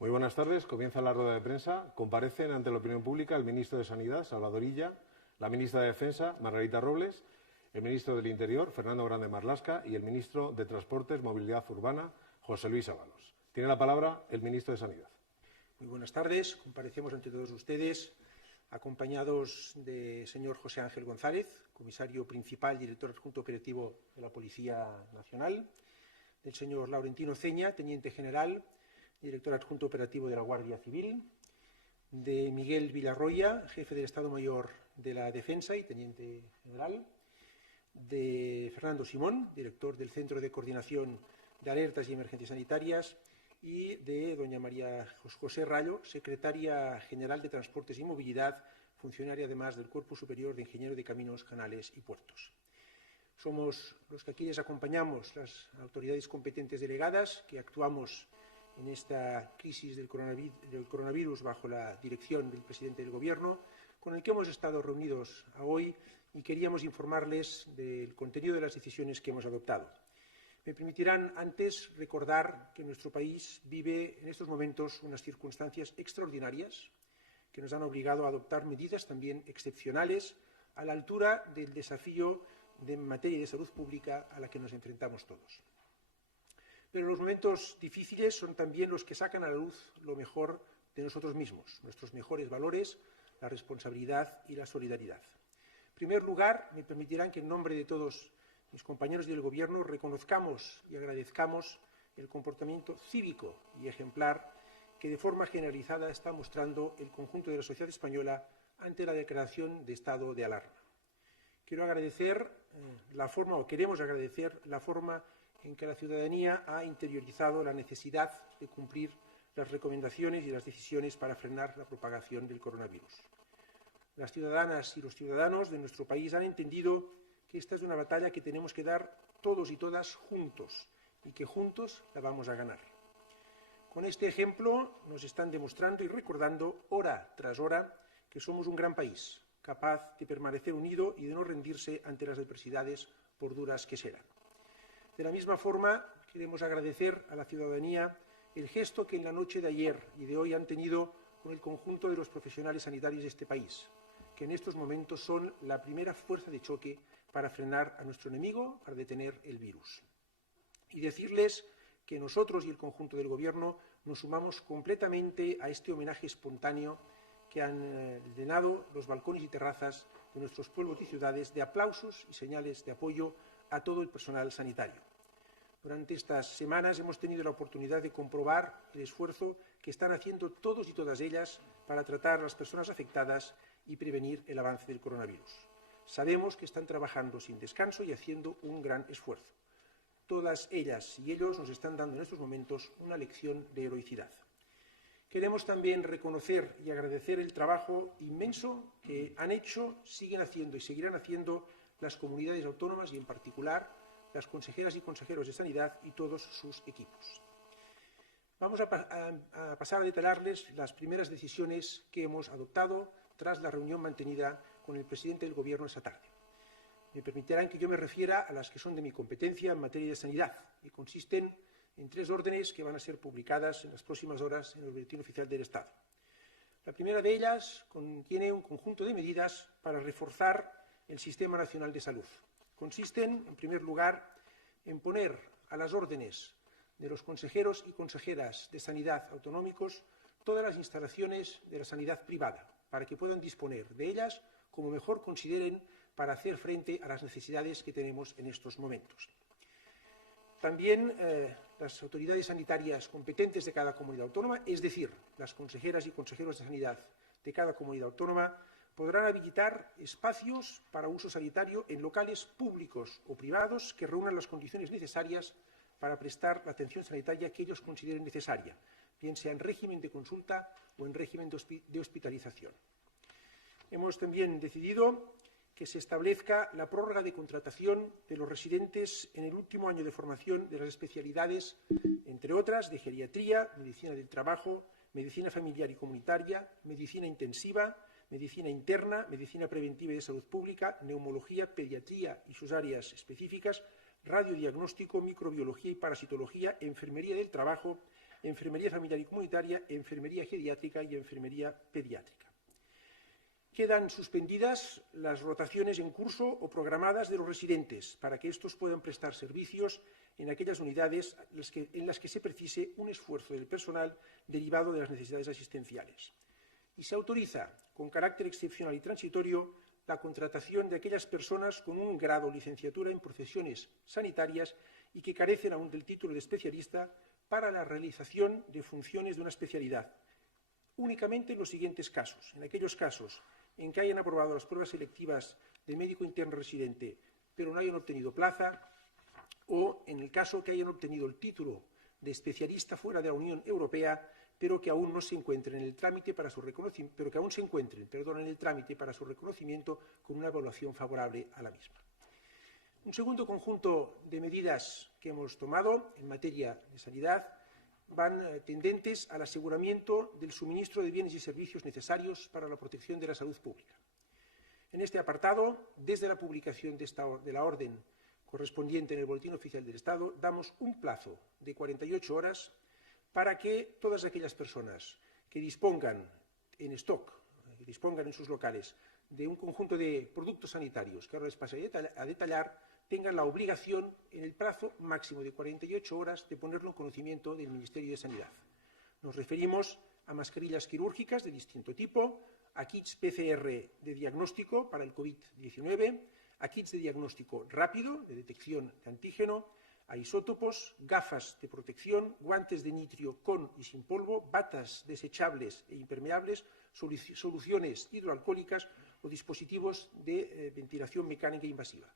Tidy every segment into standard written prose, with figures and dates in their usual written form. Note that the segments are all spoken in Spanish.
Muy buenas tardes. Comienza la rueda de prensa. Comparecen ante la opinión pública el ministro de Sanidad, Salvador Illa, la ministra de Defensa, Margarita Robles, el ministro del Interior, Fernando Grande Marlaska, y el ministro de Transportes, Movilidad Urbana, José Luis Ábalos. Tiene la palabra el ministro de Sanidad. Muy buenas tardes. Comparecemos ante todos ustedes acompañados del señor José Ángel González, comisario principal, director adjunto operativo de la Policía Nacional, del señor Laurentino Ceña, teniente general, director adjunto operativo de la Guardia Civil, de Miguel Villarroya, jefe del Estado Mayor de la Defensa y teniente general, de Fernando Simón, director del Centro de Coordinación de Alertas y Emergencias Sanitarias, y de doña María José Rayo, secretaria general de Transportes y Movilidad, funcionaria además del Cuerpo Superior de Ingeniero de Caminos, Canales y Puertos. Somos los que aquí les acompañamos, las autoridades competentes delegadas, que actuamos en esta crisis del coronavirus bajo la dirección del presidente del Gobierno, con el que hemos estado reunidos hoy y queríamos informarles del contenido de las decisiones que hemos adoptado. Me permitirán antes recordar que nuestro país vive en estos momentos unas circunstancias extraordinarias que nos han obligado a adoptar medidas también excepcionales a la altura del desafío en materia de salud pública a la que nos enfrentamos todos. Pero los momentos difíciles son también los que sacan a la luz lo mejor de nosotros mismos, nuestros mejores valores, la responsabilidad y la solidaridad. En primer lugar, me permitirán que en nombre de todos mis compañeros del Gobierno reconozcamos y agradezcamos el comportamiento cívico y ejemplar que de forma generalizada está mostrando el conjunto de la sociedad española ante la declaración de estado de alarma. Queremos agradecer la forma en que la ciudadanía ha interiorizado la necesidad de cumplir las recomendaciones y las decisiones para frenar la propagación del coronavirus. Las ciudadanas y los ciudadanos de nuestro país han entendido que esta es una batalla que tenemos que dar todos y todas juntos y que juntos la vamos a ganar. Con este ejemplo nos están demostrando y recordando hora tras hora que somos un gran país, capaz de permanecer unido y de no rendirse ante las adversidades por duras que sean. De la misma forma, queremos agradecer a la ciudadanía el gesto que en la noche de ayer y de hoy han tenido con el conjunto de los profesionales sanitarios de este país, que en estos momentos son la primera fuerza de choque para frenar a nuestro enemigo, para detener el virus. Y decirles que nosotros y el conjunto del Gobierno nos sumamos completamente a este homenaje espontáneo que han llenado los balcones y terrazas de nuestros pueblos y ciudades de aplausos y señales de apoyo a todo el personal sanitario. Durante estas semanas hemos tenido la oportunidad de comprobar el esfuerzo que están haciendo todos y todas ellas para tratar a las personas afectadas y prevenir el avance del coronavirus. Sabemos que están trabajando sin descanso y haciendo un gran esfuerzo. Todas ellas y ellos nos están dando en estos momentos una lección de heroicidad. Queremos también reconocer y agradecer el trabajo inmenso que han hecho, siguen haciendo y seguirán haciendo las comunidades autónomas y, en particular, las consejeras y consejeros de Sanidad y todos sus equipos. Vamos a pasar a detallarles las primeras decisiones que hemos adoptado tras la reunión mantenida con el presidente del Gobierno esta tarde. Me permitirán que yo me refiera a las que son de mi competencia en materia de sanidad y consisten en 3 órdenes que van a ser publicadas en las próximas horas en el Boletín Oficial del Estado. La primera de ellas contiene un conjunto de medidas para reforzar el Sistema Nacional de Salud. Consisten, en primer lugar, en poner a las órdenes de los consejeros y consejeras de sanidad autonómicos todas las instalaciones de la sanidad privada, para que puedan disponer de ellas como mejor consideren para hacer frente a las necesidades que tenemos en estos momentos. También las autoridades sanitarias competentes de cada comunidad autónoma, es decir, las consejeras y consejeros de sanidad de cada comunidad autónoma, podrán habilitar espacios para uso sanitario en locales públicos o privados que reúnan las condiciones necesarias para prestar la atención sanitaria que ellos consideren necesaria, bien sea en régimen de consulta o en régimen de hospitalización. Hemos también decidido que se establezca la prórroga de contratación de los residentes en el último año de formación de las especialidades, entre otras, de geriatría, medicina del trabajo, medicina familiar y comunitaria, medicina intensiva, medicina interna, medicina preventiva y de salud pública, neumología, pediatría y sus áreas específicas, radiodiagnóstico, microbiología y parasitología, enfermería del trabajo, enfermería familiar y comunitaria, enfermería geriátrica y enfermería pediátrica. Quedan suspendidas las rotaciones en curso o programadas de los residentes para que estos puedan prestar servicios en aquellas unidades en las que se precise un esfuerzo del personal derivado de las necesidades asistenciales. Y se autoriza, con carácter excepcional y transitorio, la contratación de aquellas personas con un grado o licenciatura en profesiones sanitarias y que carecen aún del título de especialista para la realización de funciones de una especialidad. Únicamente en los siguientes casos. En aquellos casos en que hayan aprobado las pruebas selectivas de médico interno residente, pero no hayan obtenido plaza, o en el caso que hayan obtenido el título de especialista fuera de la Unión Europea, pero que aún no se encuentren en el trámite para su reconocimiento, en el trámite para su reconocimiento con una evaluación favorable a la misma. Un segundo conjunto de medidas que hemos tomado en materia de sanidad van tendentes al aseguramiento del suministro de bienes y servicios necesarios para la protección de la salud pública. En este apartado, desde la publicación de la orden correspondiente en el Boletín Oficial del Estado, damos un plazo de 48 horas para que todas aquellas personas que dispongan en stock, que dispongan en sus locales de un conjunto de productos sanitarios que ahora les pasaré a detallar, tengan la obligación, en el plazo máximo de 48 horas, de ponerlo en conocimiento del Ministerio de Sanidad. Nos referimos a mascarillas quirúrgicas de distinto tipo, a kits PCR de diagnóstico para el COVID-19, a kits de diagnóstico rápido, de detección de antígeno, a isótopos, gafas de protección, guantes de nitrio con y sin polvo, batas desechables e impermeables, soluciones hidroalcohólicas o dispositivos de ventilación mecánica invasiva.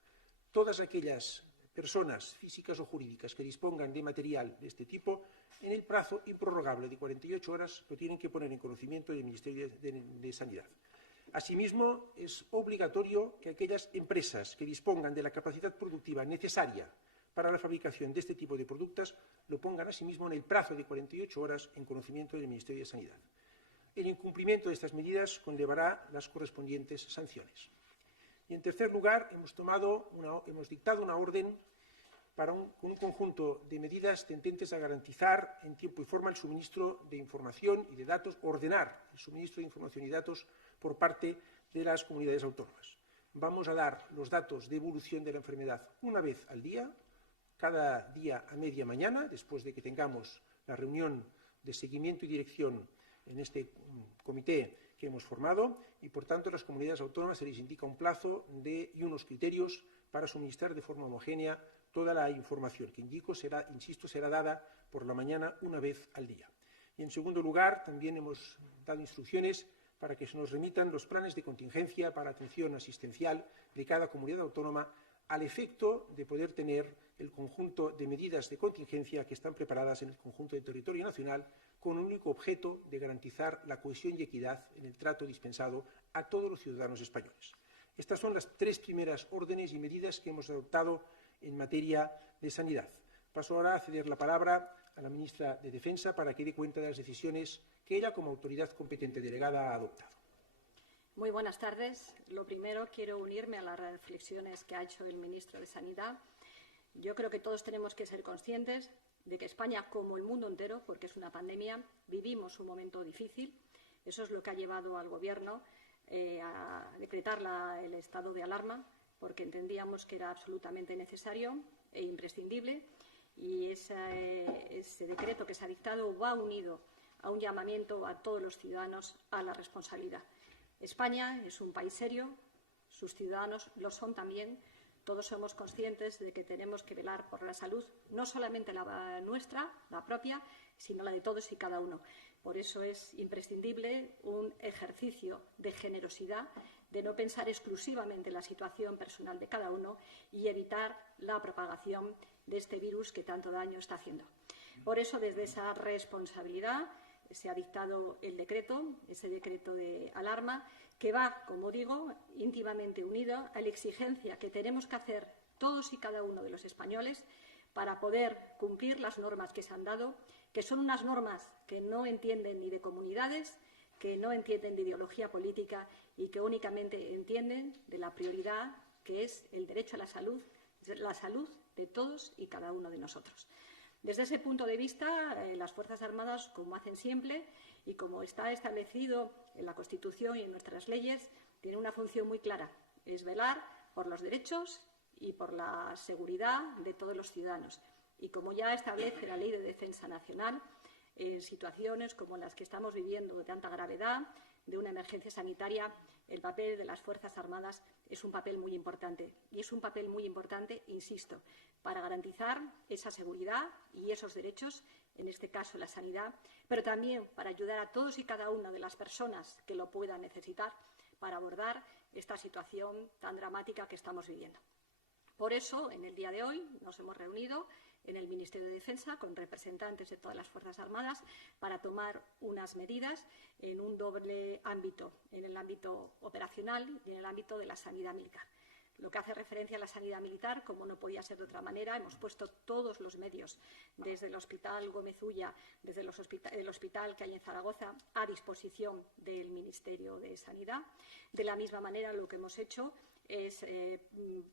Todas aquellas personas físicas o jurídicas que dispongan de material de este tipo, en el plazo improrrogable de 48 horas lo tienen que poner en conocimiento del Ministerio de Sanidad. Asimismo, es obligatorio que aquellas empresas que dispongan de la capacidad productiva necesaria para la fabricación de este tipo de productos lo pongan asimismo en el plazo de 48 horas en conocimiento del Ministerio de Sanidad. El incumplimiento de estas medidas conllevará las correspondientes sanciones. Y, en tercer lugar, hemos dictado una orden con un conjunto de medidas tendentes a garantizar en tiempo y forma el suministro de información y de datos, ordenar el suministro de información y datos por parte de las comunidades autónomas. Vamos a dar los datos de evolución de la enfermedad una vez al día, cada día a media mañana, después de que tengamos la reunión de seguimiento y dirección en este comité que hemos formado, y por tanto a las comunidades autónomas se les indica un plazo y unos criterios para suministrar de forma homogénea toda la información que será dada por la mañana una vez al día. Y en segundo lugar, también hemos dado instrucciones para que se nos remitan los planes de contingencia para atención asistencial de cada comunidad autónoma al efecto de poder tener el conjunto de medidas de contingencia que están preparadas en el conjunto del territorio nacional con un único objeto de garantizar la cohesión y equidad en el trato dispensado a todos los ciudadanos españoles. Estas son las tres primeras órdenes y medidas que hemos adoptado en materia de sanidad. Paso ahora a ceder la palabra a la ministra de Defensa para que dé cuenta de las decisiones que ella, como autoridad competente delegada, ha adoptado. Muy buenas tardes. Lo primero, quiero unirme a las reflexiones que ha hecho el ministro de Sanidad. Yo creo que todos tenemos que ser conscientes de que España, como el mundo entero, porque es una pandemia, vivimos un momento difícil. Eso es lo que ha llevado al Gobierno a decretar el estado de alarma, porque entendíamos que era absolutamente necesario e imprescindible. Y ese decreto que se ha dictado va unido a un llamamiento a todos los ciudadanos a la responsabilidad. España es un país serio, sus ciudadanos lo son también. Todos somos conscientes de que tenemos que velar por la salud, no solamente la nuestra, la propia, sino la de todos y cada uno. Por eso es imprescindible un ejercicio de generosidad, de no pensar exclusivamente en la situación personal de cada uno y evitar la propagación de este virus que tanto daño está haciendo. Por eso, desde esa responsabilidad, se ha dictado el decreto, ese decreto de alarma, que va, como digo, íntimamente unido a la exigencia que tenemos que hacer todos y cada uno de los españoles para poder cumplir las normas que se han dado, que son unas normas que no entienden ni de comunidades, que no entienden de ideología política y que únicamente entienden de la prioridad que es el derecho a la salud de todos y cada uno de nosotros. Desde ese punto de vista, las Fuerzas Armadas, como hacen siempre y como está establecido en la Constitución y en nuestras leyes, tienen una función muy clara, es velar por los derechos y por la seguridad de todos los ciudadanos. Y como ya establece la Ley de Defensa Nacional, en situaciones como las que estamos viviendo de tanta gravedad, de una emergencia sanitaria, el papel de las Fuerzas Armadas es un papel muy importante. Y es un papel muy importante, insisto, para garantizar esa seguridad y esos derechos, en este caso la sanidad, pero también para ayudar a todos y cada una de las personas que lo puedan necesitar para abordar esta situación tan dramática que estamos viviendo. Por eso, en el día de hoy nos hemos reunido en el Ministerio de Defensa con representantes de todas las Fuerzas Armadas para tomar unas medidas en un doble ámbito, en el ámbito operacional y en el ámbito de la sanidad militar. Lo que hace referencia a la sanidad militar, como no podía ser de otra manera, hemos puesto todos los medios, desde el Hospital Gómez Ulla, desde el hospital que hay en Zaragoza, a disposición del Ministerio de Sanidad. De la misma manera, lo que hemos hecho es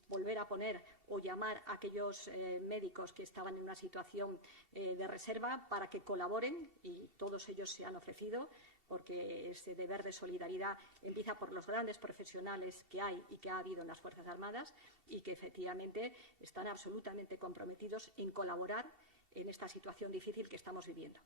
volver a poner o llamar a aquellos médicos que estaban en una situación de reserva para que colaboren, y todos ellos se han ofrecido, porque ese deber de solidaridad empieza por los grandes profesionales que hay y que ha habido en las Fuerzas Armadas y que efectivamente están absolutamente comprometidos en colaborar en esta situación difícil que estamos viviendo.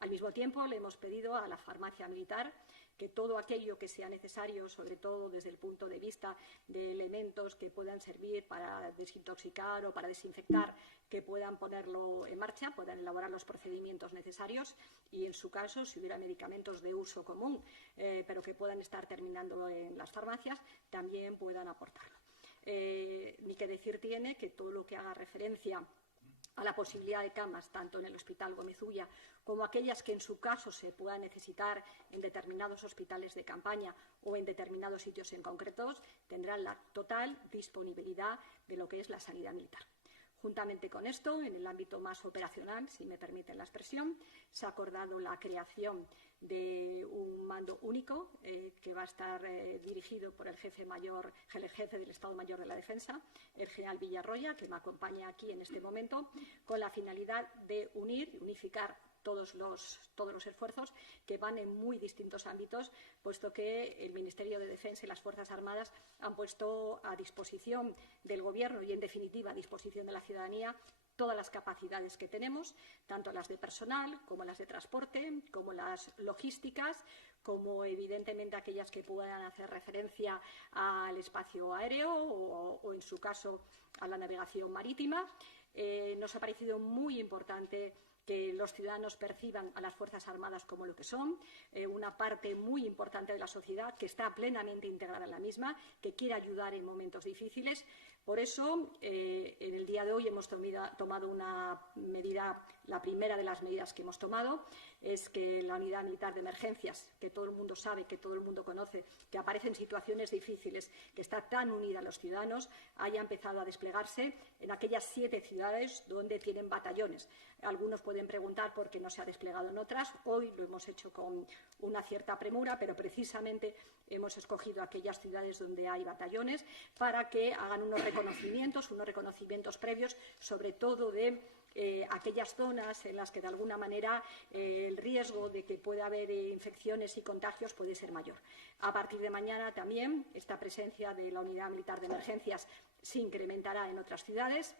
Al mismo tiempo, le hemos pedido a la farmacia militar que todo aquello que sea necesario, sobre todo desde el punto de vista de elementos que puedan servir para desintoxicar o para desinfectar, que puedan ponerlo en marcha, puedan elaborar los procedimientos necesarios y, en su caso, si hubiera medicamentos de uso común, pero que puedan estar terminando en las farmacias, también puedan aportarlo. Ni que decir tiene que todo lo que haga referencia a la posibilidad de camas, tanto en el Hospital Gómez Ulla como aquellas que en su caso se puedan necesitar en determinados hospitales de campaña o en determinados sitios en concretos, tendrán la total disponibilidad de lo que es la sanidad militar. Juntamente con esto, en el ámbito más operacional, si me permiten la expresión, se ha acordado la creación de un mando único que va a estar dirigido por el jefe del Estado Mayor de la Defensa, el general Villarroya, que me acompaña aquí en este momento, con la finalidad de unificar todos los esfuerzos que van en muy distintos ámbitos, puesto que el Ministerio de Defensa y las Fuerzas Armadas han puesto a disposición del Gobierno y, en definitiva, a disposición de la ciudadanía todas las capacidades que tenemos, tanto las de personal como las de transporte, como las logísticas, como evidentemente aquellas que puedan hacer referencia al espacio aéreo o en su caso, a la navegación marítima. Nos ha parecido muy importante que los ciudadanos perciban a las Fuerzas Armadas como lo que son, una parte muy importante de la sociedad que está plenamente integrada en la misma, que quiere ayudar en momentos difíciles. Por eso, en el día de hoy hemos tomado una medida, la primera de las medidas que hemos tomado, es que la Unidad Militar de Emergencias, que todo el mundo sabe, que todo el mundo conoce, que aparece en situaciones difíciles, que está tan unida a los ciudadanos, haya empezado a desplegarse en aquellas 7 ciudades donde tienen batallones. Algunos pueden preguntar por qué no se ha desplegado en otras. Hoy lo hemos hecho con una cierta premura, pero precisamente hemos escogido aquellas ciudades donde hay batallones para que hagan unos reconocimientos previos, sobre todo de aquellas zonas en las que de alguna manera el riesgo de que pueda haber infecciones y contagios puede ser mayor. A partir de mañana también esta presencia de la Unidad Militar de Emergencias se incrementará en otras ciudades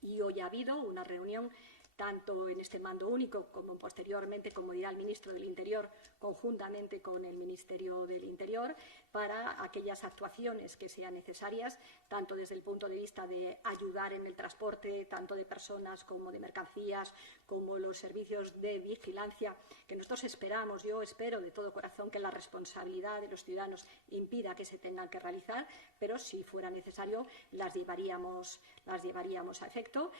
y hoy ha habido una reunión tanto en este mando único como posteriormente, como dirá el ministro del Interior, conjuntamente con el Ministerio del Interior, para aquellas actuaciones que sean necesarias, tanto desde el punto de vista de ayudar en el transporte, tanto de personas como de mercancías, como los servicios de vigilancia, que nosotros esperamos, yo espero de todo corazón que la responsabilidad de los ciudadanos impida que se tengan que realizar, pero si fuera necesario las llevaríamos a efecto,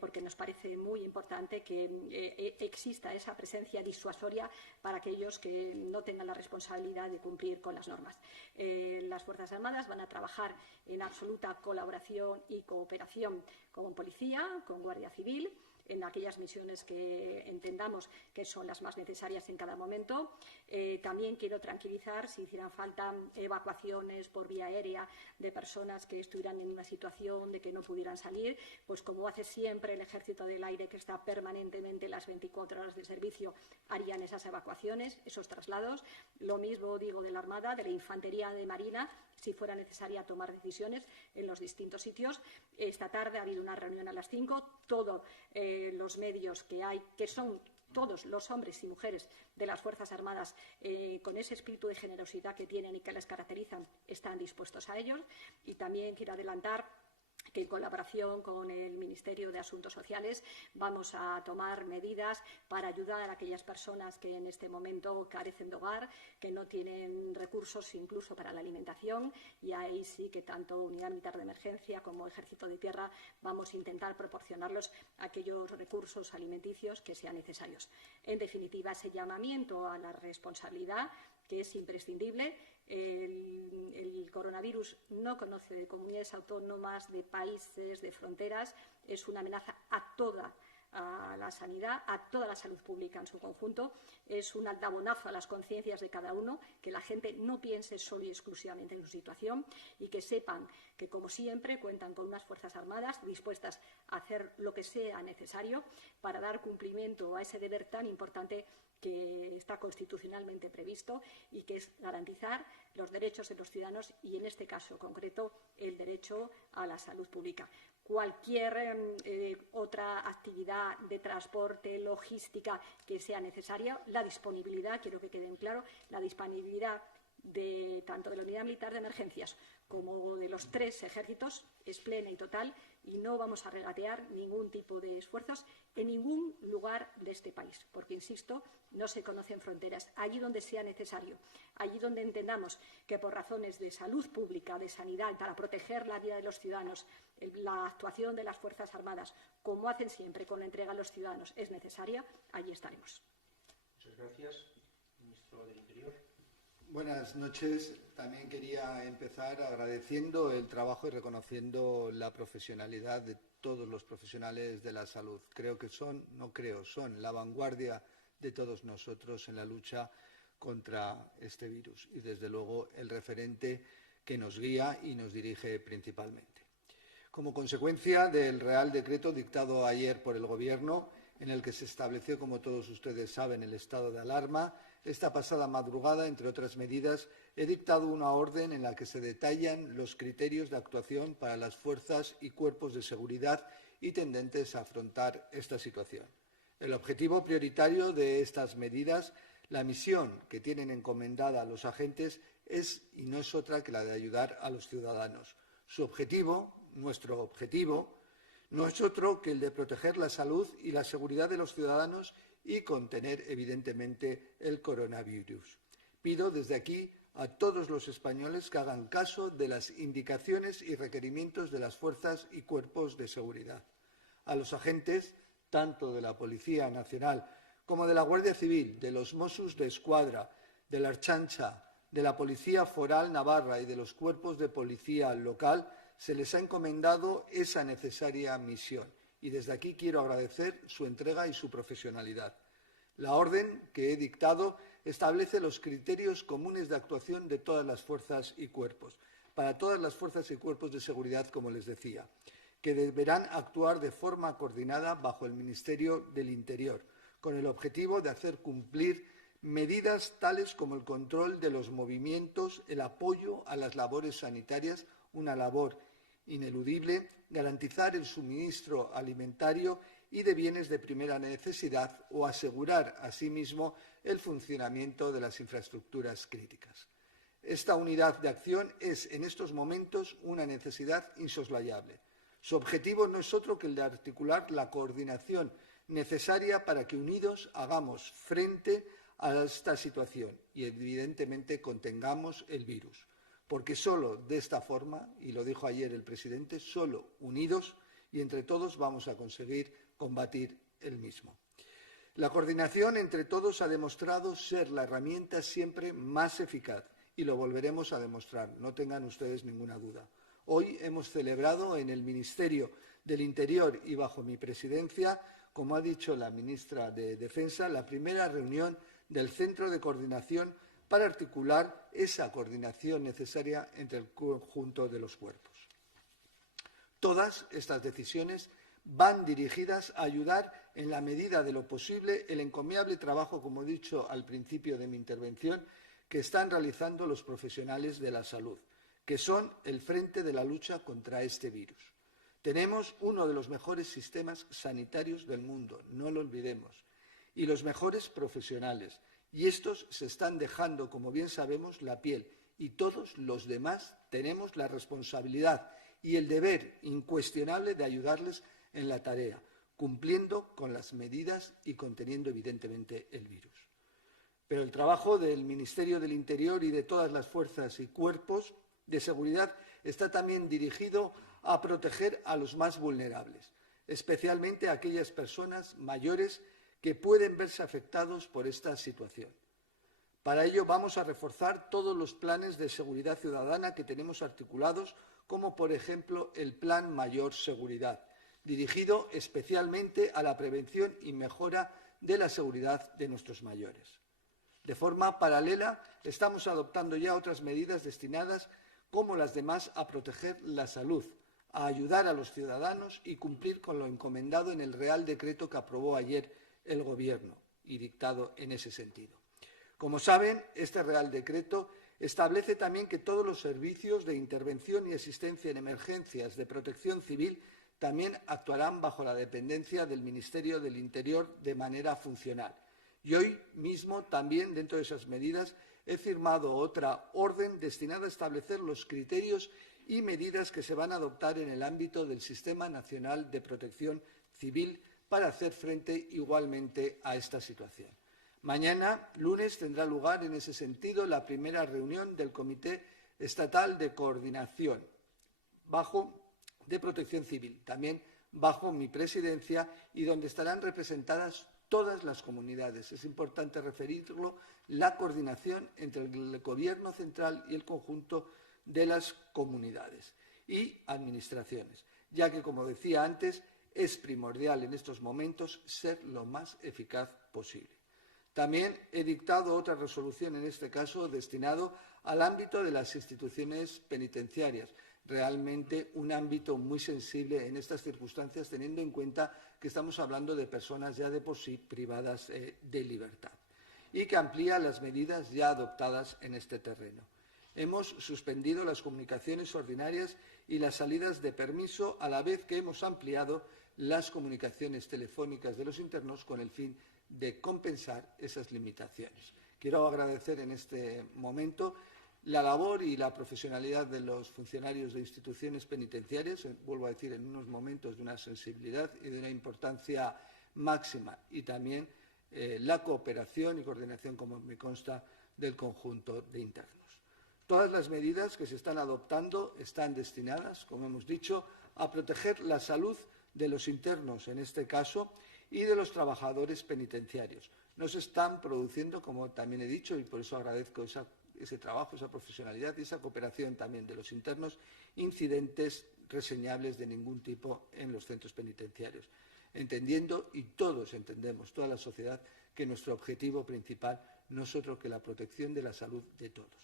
porque nos parece muy importante que exista esa presencia disuasoria para aquellos que no tengan la responsabilidad de cumplir con las normas. Las Fuerzas Armadas van a trabajar en absoluta colaboración y cooperación con Policía, con Guardia Civil, en aquellas misiones que entendamos que son las más necesarias en cada momento. También quiero tranquilizar si hicieran falta evacuaciones por vía aérea de personas que estuvieran en una situación de que no pudieran salir, pues como hace siempre el Ejército del Aire, que está permanentemente las 24 horas de servicio, harían esas evacuaciones, esos traslados. Lo mismo digo de la Armada, de la Infantería de Marina, si fuera necesaria tomar decisiones en los distintos sitios. Esta tarde ha habido una reunión a las 5, todos los medios que hay, que son todos los hombres y mujeres de las Fuerzas Armadas, con ese espíritu de generosidad que tienen y que les caracterizan, están dispuestos a ellos. Y también quiero adelantar que en colaboración con el Ministerio de Asuntos Sociales vamos a tomar medidas para ayudar a aquellas personas que en este momento carecen de hogar, que no tienen recursos incluso para la alimentación, y ahí sí que tanto Unidad Militar de Emergencia como Ejército de Tierra vamos a intentar proporcionarlos aquellos recursos alimenticios que sean necesarios. En definitiva, ese llamamiento a la responsabilidad, que es imprescindible. El coronavirus no conoce de comunidades autónomas, de países, de fronteras. Es una amenaza a toda la sanidad, a toda la salud pública en su conjunto. Es un aldabonazo a las conciencias de cada uno, que la gente no piense solo y exclusivamente en su situación y que sepan que, como siempre, cuentan con unas Fuerzas Armadas dispuestas a hacer lo que sea necesario para dar cumplimiento a ese deber tan importante que está constitucionalmente previsto y que es garantizar los derechos de los ciudadanos y, en este caso concreto, el derecho a la salud pública. Cualquier otra actividad de transporte, logística que sea necesaria, la disponibilidad, quiero que quede claro, la disponibilidad tanto de la Unidad Militar de Emergencias como de los 3 ejércitos es plena y total, y no vamos a regatear ningún tipo de esfuerzos en ningún lugar de este país, porque, insisto, no se conocen fronteras. Allí donde sea necesario, allí donde entendamos que por razones de salud pública, de sanidad, para proteger la vida de los ciudadanos, la actuación de las Fuerzas Armadas, como hacen siempre con la entrega a los ciudadanos, es necesaria, allí estaremos. Muchas gracias. Ministro del Interior. Buenas noches. También quería empezar agradeciendo el trabajo y reconociendo la profesionalidad de todos los profesionales de la salud. Son la vanguardia de todos nosotros en la lucha contra este virus y, desde luego, el referente que nos guía y nos dirige principalmente. Como consecuencia del Real Decreto dictado ayer por el Gobierno, en el que se estableció, como todos ustedes saben, el estado de alarma, esta pasada madrugada, entre otras medidas, he dictado una orden en la que se detallan los criterios de actuación para las fuerzas y cuerpos de seguridad y tendentes a afrontar esta situación. El objetivo prioritario de estas medidas, la misión que tienen encomendada a los agentes, es y no es otra que la de ayudar a los ciudadanos. Su objetivo, nuestro objetivo, no es otro que el de proteger la salud y la seguridad de los ciudadanos y contener, evidentemente, el coronavirus. Pido desde aquí a todos los españoles que hagan caso de las indicaciones y requerimientos de las fuerzas y cuerpos de seguridad. A los agentes, tanto de la Policía Nacional como de la Guardia Civil, de los Mossos d'Esquadra, de la Ertzaintza, de la Policía Foral Navarra y de los cuerpos de policía local, se les ha encomendado esa necesaria misión. Y desde aquí quiero agradecer su entrega y su profesionalidad. La orden que he dictado establece los criterios comunes de actuación de todas las fuerzas y cuerpos, para todas las fuerzas y cuerpos de seguridad, como les decía, que deberán actuar de forma coordinada bajo el Ministerio del Interior, con el objetivo de hacer cumplir medidas tales como el control de los movimientos, el apoyo a las labores sanitarias, una labor ineludible, garantizar el suministro alimentario y de bienes de primera necesidad o asegurar, asimismo, el funcionamiento de las infraestructuras críticas. Esta unidad de acción es, en estos momentos, una necesidad insoslayable. Su objetivo no es otro que el de articular la coordinación necesaria para que unidos hagamos frente a esta situación y, evidentemente, contengamos el virus. Porque solo de esta forma, y lo dijo ayer el presidente, solo unidos y entre todos vamos a conseguir combatir el mismo. La coordinación entre todos ha demostrado ser la herramienta siempre más eficaz y lo volveremos a demostrar, no tengan ustedes ninguna duda. Hoy hemos celebrado en el Ministerio del Interior y bajo mi presidencia como ha dicho la ministra de Defensa, la primera reunión del Centro de Coordinación para articular esa coordinación necesaria entre el conjunto de los cuerpos. Todas estas decisiones van dirigidas a ayudar, en la medida de lo posible, el encomiable trabajo, como he dicho al principio de mi intervención, que están realizando los profesionales de la salud, que son el frente de la lucha contra este virus. Tenemos uno de los mejores sistemas sanitarios del mundo, no lo olvidemos, y los mejores profesionales. Y estos se están dejando, como bien sabemos, la piel. Y todos los demás tenemos la responsabilidad y el deber incuestionable de ayudarles en la tarea, cumpliendo con las medidas y conteniendo, evidentemente, el virus. Pero el trabajo del Ministerio del Interior y de todas las fuerzas y cuerpos de seguridad está también dirigido a proteger a los más vulnerables, especialmente a aquellas personas mayores que pueden verse afectados por esta situación. Para ello vamos a reforzar todos los planes de seguridad ciudadana que tenemos articulados, como por ejemplo el Plan Mayor Seguridad, dirigido especialmente a la prevención y mejora de la seguridad de nuestros mayores. De forma paralela, estamos adoptando ya otras medidas destinadas, como las demás, a proteger la salud, a ayudar a los ciudadanos y cumplir con lo encomendado en el Real Decreto que aprobó ayer el Gobierno y dictado en ese sentido. Como saben, este Real Decreto establece también que todos los servicios de intervención y asistencia en emergencias de protección civil también actuarán bajo la dependencia del Ministerio del Interior de manera funcional. Y hoy mismo también, dentro de esas medidas, he firmado otra orden destinada a establecer los criterios y medidas que se van a adoptar en el ámbito del Sistema Nacional de Protección Civil para hacer frente igualmente a esta situación. Mañana, lunes, tendrá lugar en ese sentido la primera reunión del Comité Estatal de Coordinación de Protección Civil, también bajo mi presidencia, y donde estarán representadas todas las comunidades. Es importante referirlo, la coordinación entre el Gobierno central y el conjunto de las comunidades y administraciones, ya que, como decía antes, es primordial en estos momentos ser lo más eficaz posible. También he dictado otra resolución, en este caso destinado al ámbito de las instituciones penitenciarias, realmente un ámbito muy sensible en estas circunstancias, teniendo en cuenta que estamos hablando de personas ya de por sí privadas de libertad, y que amplía las medidas ya adoptadas en este terreno. Hemos suspendido las comunicaciones ordinarias y las salidas de permiso, a la vez que hemos ampliado las comunicaciones telefónicas de los internos con el fin de compensar esas limitaciones. Quiero agradecer en este momento la labor y la profesionalidad de los funcionarios de instituciones penitenciarias, vuelvo a decir, en unos momentos de una sensibilidad y de una importancia máxima, y también la cooperación y coordinación, como me consta, del conjunto de internos. Todas las medidas que se están adoptando están destinadas, como hemos dicho, a proteger la salud de los internos, en este caso, y de los trabajadores penitenciarios. No se están produciendo, como también he dicho, y por eso agradezco ese trabajo, esa profesionalidad y esa cooperación también de los internos, incidentes reseñables de ningún tipo en los centros penitenciarios, entendiendo, y todos entendemos, toda la sociedad, que nuestro objetivo principal no es otro que la protección de la salud de todos.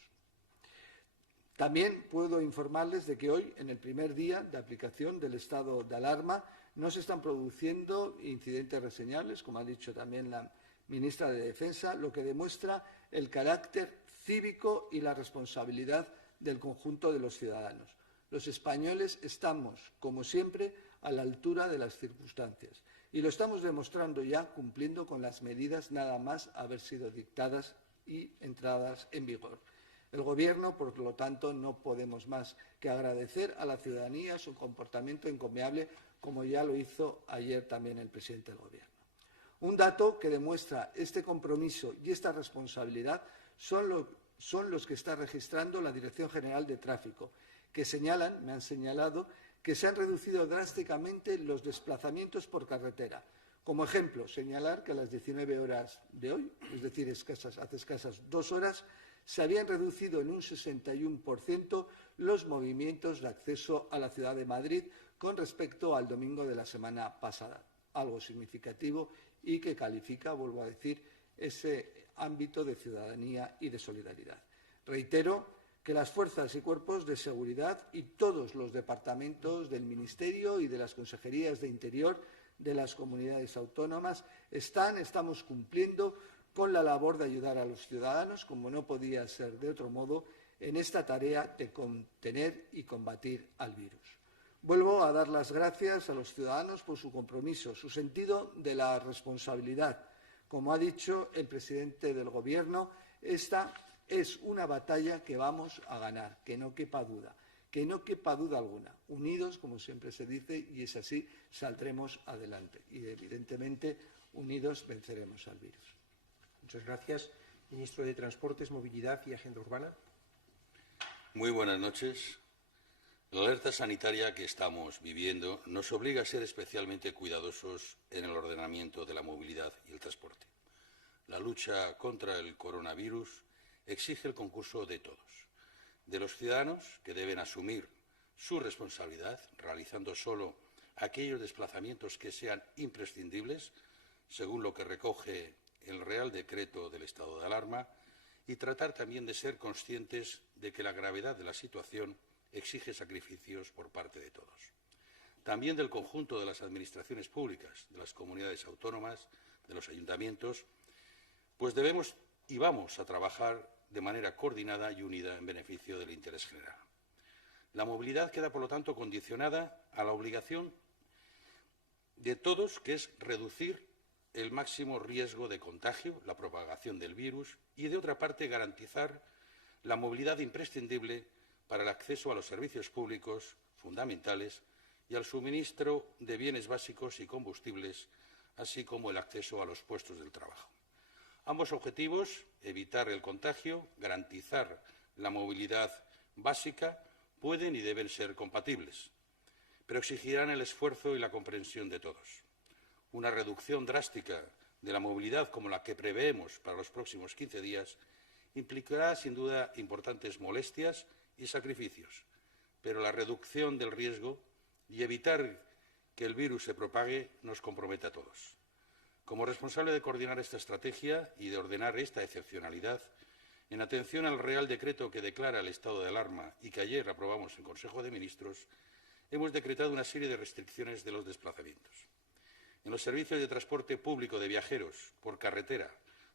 También puedo informarles de que hoy, en el primer día de aplicación del estado de alarma, no se están produciendo incidentes reseñables, como ha dicho también la ministra de Defensa, lo que demuestra el carácter cívico y la responsabilidad del conjunto de los ciudadanos. Los españoles estamos, como siempre, a la altura de las circunstancias, y lo estamos demostrando ya cumpliendo con las medidas nada más haber sido dictadas y entradas en vigor. El Gobierno, por lo tanto, no podemos más que agradecer a la ciudadanía su comportamiento encomiable, como ya lo hizo ayer también el presidente del Gobierno. Un dato que demuestra este compromiso y esta responsabilidad son los que está registrando la Dirección General de Tráfico, que me han señalado, que se han reducido drásticamente los desplazamientos por carretera. Como ejemplo, señalar que a las 19 horas de hoy, es decir, hace escasas 2 horas, se habían reducido en un 61% los movimientos de acceso a la ciudad de Madrid con respecto al domingo de la semana pasada. algo significativo y que califica, vuelvo a decir, ese ámbito de ciudadanía y de solidaridad. Reitero que las fuerzas y cuerpos de seguridad y todos los departamentos del Ministerio y de las consejerías de Interior de las comunidades autónomas estamos cumpliendo con la labor de ayudar a los ciudadanos, como no podía ser de otro modo, en esta tarea de contener y combatir al virus. Vuelvo a dar las gracias a los ciudadanos por su compromiso, su sentido de la responsabilidad. Como ha dicho el presidente del Gobierno, esta es una batalla que vamos a ganar, que no quepa duda alguna. Unidos, como siempre se dice, y es así, saldremos adelante. Y, evidentemente, unidos venceremos al virus. Muchas gracias. Ministro de Transportes, Movilidad y Agenda Urbana. Muy buenas noches. La alerta sanitaria que estamos viviendo nos obliga a ser especialmente cuidadosos en el ordenamiento de la movilidad y el transporte. La lucha contra el coronavirus exige el concurso de todos, de los ciudadanos, que deben asumir su responsabilidad realizando solo aquellos desplazamientos que sean imprescindibles, según lo que recoge el Real Decreto del estado de alarma, y tratar también de ser conscientes de que la gravedad de la situación exige sacrificios por parte de todos. También del conjunto de las administraciones públicas, de las comunidades autónomas, de los ayuntamientos, pues debemos y vamos a trabajar de manera coordinada y unida en beneficio del interés general. La movilidad queda, por lo tanto, condicionada a la obligación de todos, que es reducir el máximo riesgo de contagio, la propagación del virus, y, de otra parte, garantizar la movilidad imprescindible para el acceso a los servicios públicos fundamentales y al suministro de bienes básicos y combustibles, así como el acceso a los puestos de trabajo. Ambos objetivos, evitar el contagio, garantizar la movilidad básica, pueden y deben ser compatibles, pero exigirán el esfuerzo y la comprensión de todos. Una reducción drástica de la movilidad como la que preveemos para los próximos 15 días implicará, sin duda, importantes molestias y sacrificios, pero la reducción del riesgo y evitar que el virus se propague nos compromete a todos. Como responsable de coordinar esta estrategia y de ordenar esta excepcionalidad, en atención al Real Decreto que declara el estado de alarma y que ayer aprobamos en Consejo de Ministros, hemos decretado una serie de restricciones de los desplazamientos. En los servicios de transporte público de viajeros por carretera,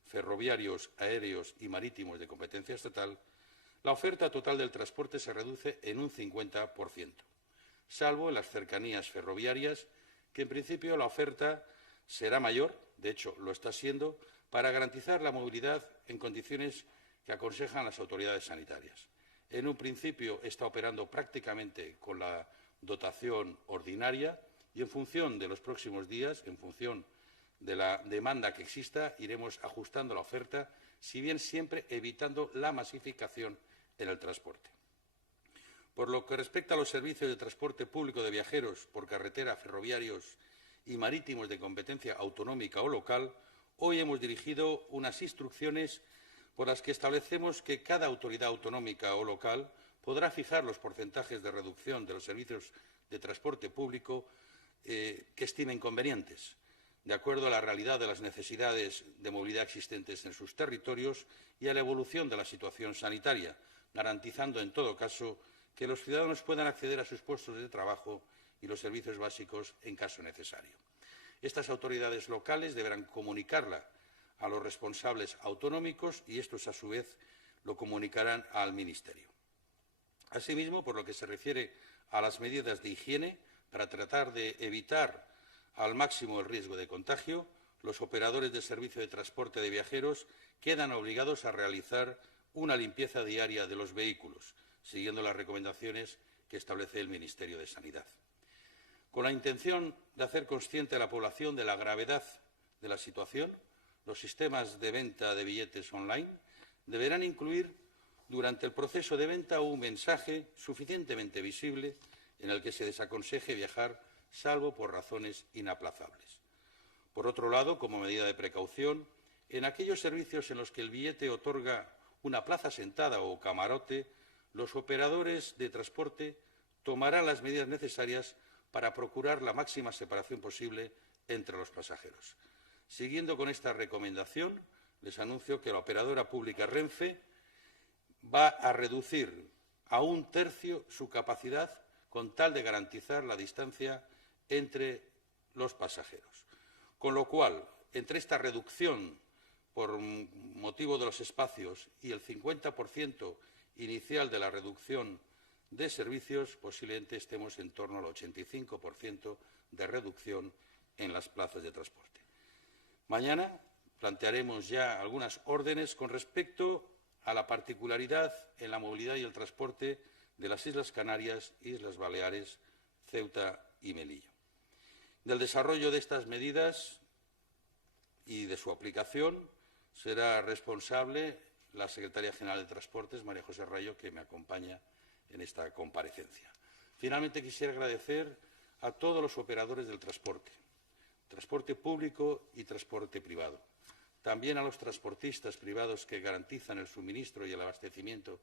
ferroviarios, aéreos y marítimos de competencia estatal, la oferta total del transporte se reduce en un 50%, salvo en las cercanías ferroviarias, que en principio la oferta será mayor, de hecho lo está siendo, para garantizar la movilidad en condiciones que aconsejan las autoridades sanitarias. En un principio está operando prácticamente con la dotación ordinaria y en función de los próximos días, en función de la demanda que exista, iremos ajustando la oferta, si bien siempre evitando la masificación en el transporte. Por lo que respecta a los servicios de transporte público de viajeros por carretera, ferroviarios y marítimos de competencia autonómica o local, hoy hemos dirigido unas instrucciones por las que establecemos que cada autoridad autonómica o local podrá fijar los porcentajes de reducción de los servicios de transporte público que estimen convenientes, de acuerdo a la realidad de las necesidades de movilidad existentes en sus territorios y a la evolución de la situación sanitaria, garantizando, en todo caso, que los ciudadanos puedan acceder a sus puestos de trabajo y los servicios básicos en caso necesario. Estas autoridades locales deberán comunicarla a los responsables autonómicos y estos, a su vez, lo comunicarán al Ministerio. Asimismo, por lo que se refiere a las medidas de higiene, para tratar de evitar al máximo el riesgo de contagio, los operadores de servicio de transporte de viajeros quedan obligados a realizar una limpieza diaria de los vehículos, siguiendo las recomendaciones que establece el Ministerio de Sanidad. Con la intención de hacer consciente a la población de la gravedad de la situación, los sistemas de venta de billetes online deberán incluir durante el proceso de venta un mensaje suficientemente visible en el que se desaconseje viajar salvo por razones inaplazables. Por otro lado, como medida de precaución, en aquellos servicios en los que el billete otorga una plaza sentada o camarote, los operadores de transporte tomarán las medidas necesarias para procurar la máxima separación posible entre los pasajeros. Siguiendo con esta recomendación, les anuncio que la operadora pública Renfe va a reducir a 1/3 su capacidad con tal de garantizar la distancia entre los pasajeros. Con lo cual, entre esta reducción por motivo de los espacios y el 50% inicial de la reducción de servicios, posiblemente estemos en torno al 85% de reducción en las plazas de transporte. Mañana plantearemos ya algunas órdenes con respecto a la particularidad en la movilidad y el transporte de las Islas Canarias, Islas Baleares, Ceuta y Melilla. Del desarrollo de estas medidas y de su aplicación será responsable la Secretaria General de Transportes, María José Rayo, que me acompaña en esta comparecencia. Finalmente, quisiera agradecer a todos los operadores del transporte público y transporte privado. También a los transportistas privados que garantizan el suministro y el abastecimiento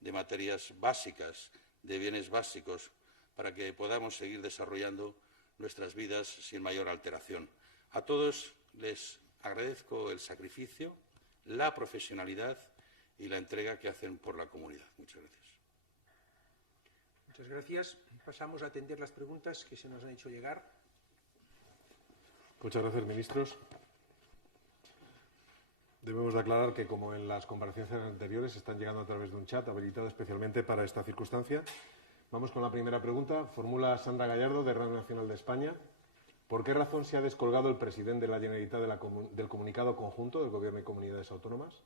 de materias básicas, de bienes básicos, para que podamos seguir desarrollando nuestras vidas sin mayor alteración. A todos les agradezco el sacrificio, la profesionalidad y la entrega que hacen por la comunidad. Muchas gracias. Muchas gracias. Pasamos a atender las preguntas que se nos han hecho llegar. Muchas gracias, ministros. Debemos de aclarar que, como en las comparecencias anteriores, están llegando a través de un chat habilitado especialmente para esta circunstancia. Vamos con la primera pregunta. Formula Sandra Gallardo, de Radio Nacional de España. ¿Por qué razón se ha descolgado el presidente de la Generalitat del comunicado conjunto del Gobierno y comunidades autónomas?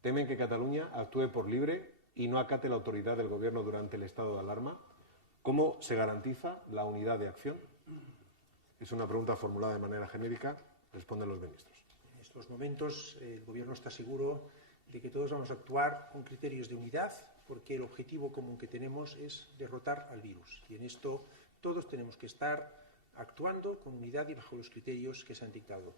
¿Temen que Cataluña actúe por libre y no acate la autoridad del Gobierno durante el estado de alarma? ¿Cómo se garantiza la unidad de acción? Es una pregunta formulada de manera genérica. Responden los ministros. En estos momentos el Gobierno está seguro de que todos vamos a actuar con criterios de unidad, porque el objetivo común que tenemos es derrotar al virus. Y en esto todos tenemos que estar actuando con unidad y bajo los criterios que se han dictado.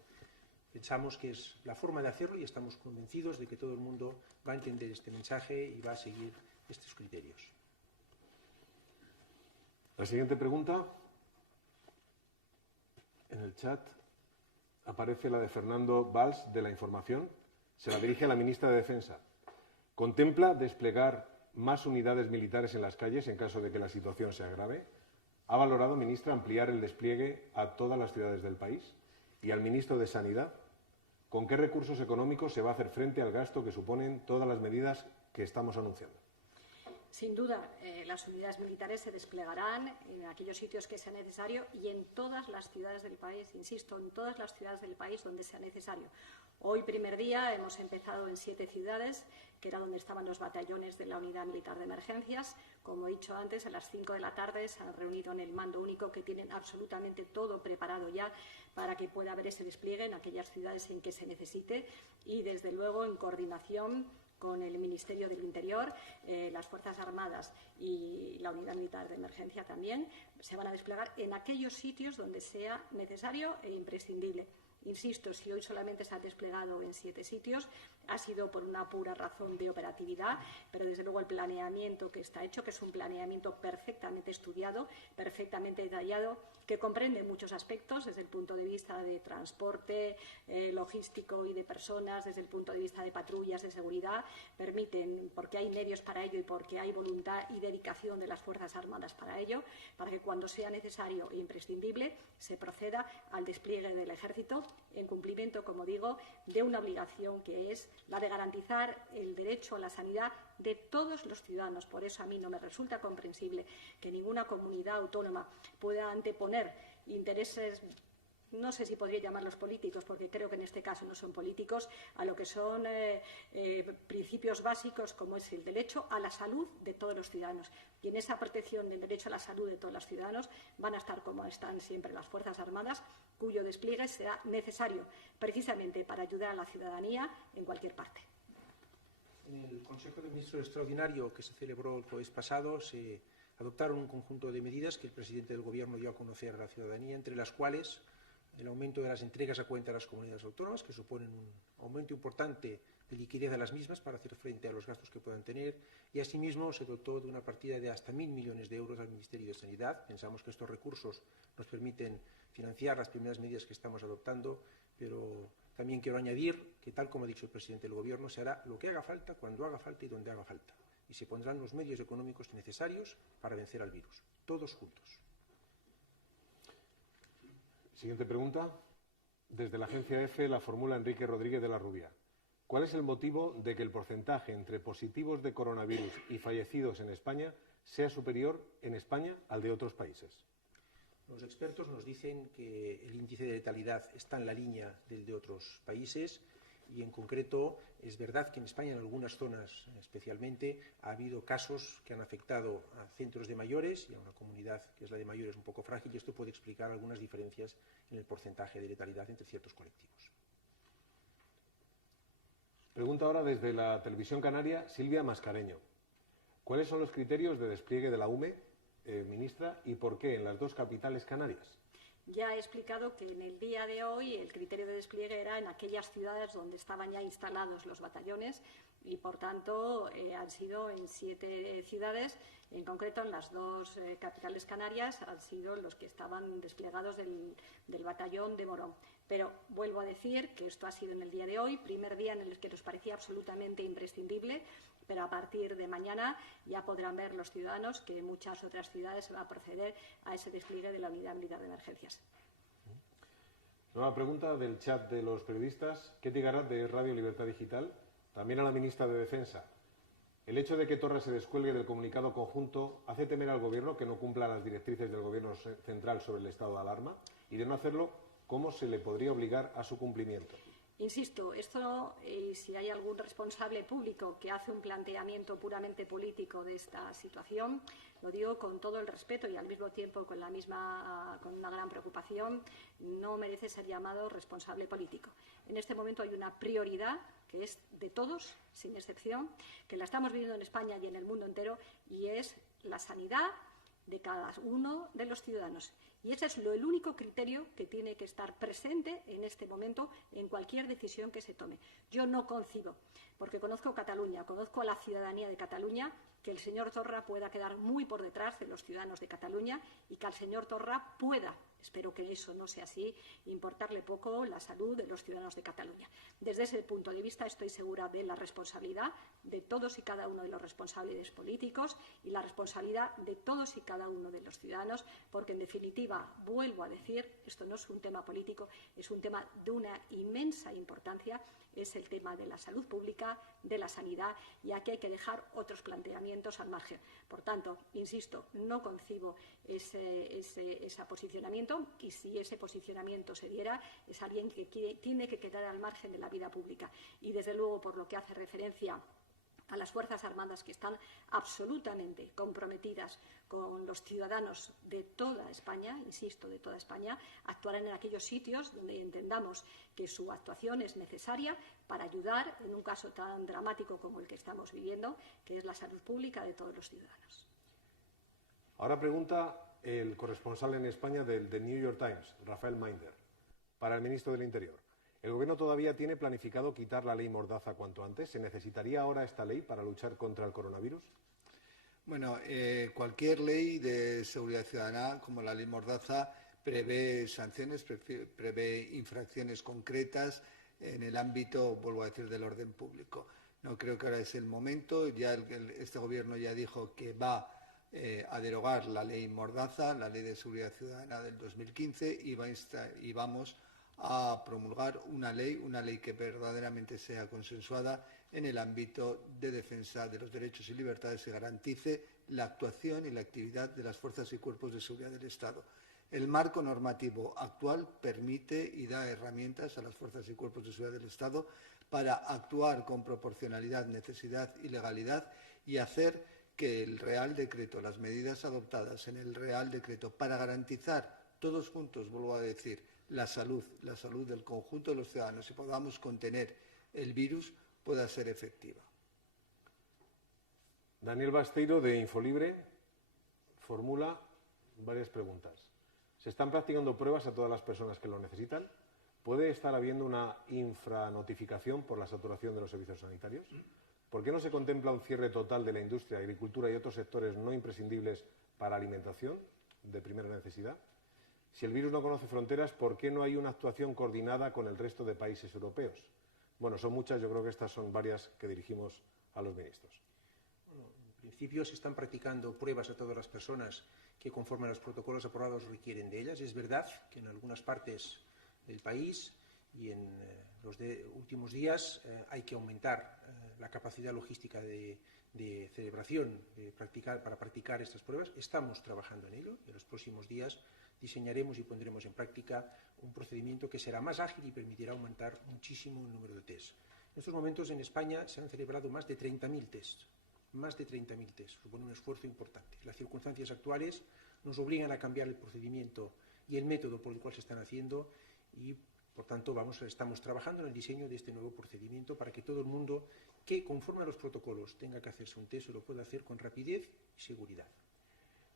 Pensamos que es la forma de hacerlo y estamos convencidos de que todo el mundo va a entender este mensaje y va a seguir estos criterios. La siguiente pregunta. En el chat aparece la de Fernando Valls, de La Información. Se la dirige a la ministra de Defensa. ¿Contempla desplegar más unidades militares en las calles en caso de que la situación se agrave? ¿Ha valorado, ministra, ampliar el despliegue a todas las ciudades del país? Y al ministro de Sanidad, ¿con qué recursos económicos se va a hacer frente al gasto que suponen todas las medidas que estamos anunciando? Sin duda, las unidades militares se desplegarán en aquellos sitios que sea necesario y en todas las ciudades del país, insisto, en todas las ciudades del país donde sea necesario. Hoy, primer día, hemos empezado en 7 ciudades, que era donde estaban los batallones de la Unidad Militar de Emergencias. Como he dicho antes, a las 5 de la tarde se han reunido en el mando único, que tienen absolutamente todo preparado ya para que pueda haber ese despliegue en aquellas ciudades en que se necesite y, desde luego, en coordinación con el Ministerio del Interior, las Fuerzas Armadas y la Unidad Militar de Emergencia también, se van a desplegar en aquellos sitios donde sea necesario e imprescindible. Insisto, si hoy solamente se ha desplegado en 7 sitios, ha sido por una pura razón de operatividad, pero desde luego el planeamiento que está hecho, que es un planeamiento perfectamente estudiado, perfectamente detallado, que comprende muchos aspectos desde el punto de vista de transporte, logístico y de personas, desde el punto de vista de patrullas de seguridad, permiten, porque hay medios para ello y porque hay voluntad y dedicación de las Fuerzas Armadas para ello, para que cuando sea necesario e imprescindible se proceda al despliegue del Ejército en cumplimiento, como digo, de una obligación que es la de garantizar el derecho a la sanidad de todos los ciudadanos. Por eso a mí no me resulta comprensible que ninguna comunidad autónoma pueda anteponer intereses, no sé si podría llamarlos políticos, porque creo que en este caso no son políticos, a lo que son principios básicos como es el derecho a la salud de todos los ciudadanos. Y en esa protección del derecho a la salud de todos los ciudadanos van a estar, como están siempre, las Fuerzas Armadas, cuyo despliegue será necesario precisamente para ayudar a la ciudadanía en cualquier parte. En el Consejo de Ministros Extraordinario que se celebró el jueves pasado se adoptaron un conjunto de medidas que el presidente del Gobierno dio a conocer a la ciudadanía, entre las cuales el aumento de las entregas a cuenta de las comunidades autónomas, que suponen un aumento importante de liquidez a las mismas para hacer frente a los gastos que puedan tener, y asimismo se dotó de una partida de hasta 1.000 millones de euros al Ministerio de Sanidad. Pensamos que estos recursos nos permiten financiar las primeras medidas que estamos adoptando, pero también quiero añadir que, tal como ha dicho el presidente del Gobierno, se hará lo que haga falta, cuando haga falta y donde haga falta, y se pondrán los medios económicos necesarios para vencer al virus, todos juntos. Siguiente pregunta. Desde la agencia EFE la formula Enrique Rodríguez de la Rubia. ¿Cuál es el motivo de que el porcentaje entre positivos de coronavirus y fallecidos en España sea superior en España al de otros países? Los expertos nos dicen que el índice de letalidad está en la línea del de otros países, y en concreto es verdad que en España, en algunas zonas especialmente, ha habido casos que han afectado a centros de mayores y a una comunidad que es la de mayores un poco frágil, y esto puede explicar algunas diferencias en el porcentaje de letalidad entre ciertos colectivos. Pregunta ahora desde la Televisión Canaria Silvia Mascareño. ¿Cuáles son los criterios de despliegue de la UME, ministra, y por qué en las dos capitales canarias? Ya he explicado que en el día de hoy el criterio de despliegue era en aquellas ciudades donde estaban ya instalados los batallones, y por tanto han sido en 7 ciudades, en concreto en las dos capitales canarias han sido los que estaban desplegados del batallón de Morón. Pero vuelvo a decir que esto ha sido en el día de hoy, primer día en el que nos parecía absolutamente imprescindible, pero a partir de mañana ya podrán ver los ciudadanos que en muchas otras ciudades se va a proceder a ese despliegue de la unidad militar de emergencias. Nueva pregunta del chat de los periodistas. Ketty Garat, de Radio Libertad Digital. También a la ministra de Defensa. ¿El hecho de que Torra se descuelgue del comunicado conjunto hace temer al Gobierno que no cumpla las directrices del Gobierno central sobre el estado de alarma? Y de no hacerlo, ¿cómo se le podría obligar a su cumplimiento? Insisto, esto, si hay algún responsable público que hace un planteamiento puramente político de esta situación, lo digo con todo el respeto y al mismo tiempo con una gran preocupación, no merece ser llamado responsable político. En este momento hay una prioridad que es de todos, sin excepción, que la estamos viviendo en España y en el mundo entero, y es la sanidad de cada uno de los ciudadanos. Y ese es el único criterio que tiene que estar presente en este momento en cualquier decisión que se tome. Yo no concibo, porque conozco Cataluña, conozco a la ciudadanía de Cataluña, que el señor Torra pueda quedar muy por detrás de los ciudadanos de Cataluña y que al señor Torra pueda, espero que eso no sea así, importarle poco la salud de los ciudadanos de Cataluña. Desde ese punto de vista estoy segura de la responsabilidad de todos y cada uno de los responsables políticos y la responsabilidad de todos y cada uno de los ciudadanos, porque en definitiva, vuelvo a decir, esto no es un tema político, es un tema de una inmensa importancia, es el tema de la salud pública, de la sanidad, y aquí hay que dejar otros planteamientos al margen. Por tanto, insisto, no concibo ese posicionamiento, y si ese posicionamiento se diera, es alguien que tiene que quedar al margen de la vida pública. Y desde luego, por lo que hace referencia a las Fuerzas Armadas, que están absolutamente comprometidas con los ciudadanos de toda España, insisto, de toda España, actuarán en aquellos sitios donde entendamos que su actuación es necesaria para ayudar en un caso tan dramático como el que estamos viviendo, que es la salud pública de todos los ciudadanos. Ahora pregunta el corresponsal en España del The New York Times, Rafael Minder, para el ministro del Interior. ¿El Gobierno todavía tiene planificado quitar la ley Mordaza cuanto antes? ¿Se necesitaría ahora esta ley para luchar contra el coronavirus? Bueno, cualquier ley de seguridad ciudadana, como la ley Mordaza, prevé sanciones, prevé infracciones concretas en el ámbito, vuelvo a decir, del orden público. No creo que ahora es el momento. Ya este Gobierno ya dijo que va a derogar la ley Mordaza, la ley de seguridad ciudadana del 2015, y vamos a promulgar una ley que verdaderamente sea consensuada en el ámbito de defensa de los derechos y libertades y garantice la actuación y la actividad de las fuerzas y cuerpos de seguridad del Estado. El marco normativo actual permite y da herramientas a las fuerzas y cuerpos de seguridad del Estado para actuar con proporcionalidad, necesidad y legalidad, y hacer que el Real Decreto, las medidas adoptadas en el Real Decreto para garantizar todos juntos, vuelvo a decir, la salud del conjunto de los ciudadanos, y podamos contener el virus, pueda ser efectiva. Daniel Basteiro, de Infolibre, formula varias preguntas. ¿Se están practicando pruebas a todas las personas que lo necesitan? ¿puede estar habiendo una infranotificación por la saturación de los servicios sanitarios? ¿Por qué no se contempla un cierre total de la industria, agricultura y otros sectores no imprescindibles para alimentación de primera necesidad? Si el virus no conoce fronteras, ¿por qué no hay una actuación coordinada con el resto de países europeos? Bueno, son muchas, yo creo que estas son varias que dirigimos a los ministros. Bueno, en principio se están practicando pruebas a todas las personas que conforme a los protocolos aprobados requieren de ellas. Es verdad que en algunas partes del país y en los últimos días hay que aumentar la capacidad logística de celebración para practicar estas pruebas. Estamos trabajando en ello y en los próximos días diseñaremos y pondremos en práctica un procedimiento que será más ágil y permitirá aumentar muchísimo el número de test. En estos momentos en España se han celebrado más de 30.000 test. Más de 30.000 test. Supone un esfuerzo importante. Las circunstancias actuales nos obligan a cambiar el procedimiento y el método por el cual se están haciendo y, por tanto, estamos trabajando en el diseño de este nuevo procedimiento para que todo el mundo que, conforme a los protocolos, tenga que hacerse un test, lo pueda hacer con rapidez y seguridad.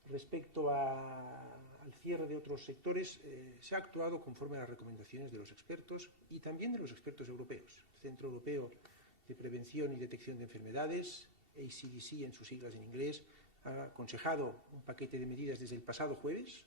Respecto al cierre de otros sectores, se ha actuado conforme a las recomendaciones de los expertos y también de los expertos europeos. El Centro Europeo de Prevención y Detección de Enfermedades, ACDC en sus siglas en inglés, ha aconsejado un paquete de medidas desde el pasado jueves,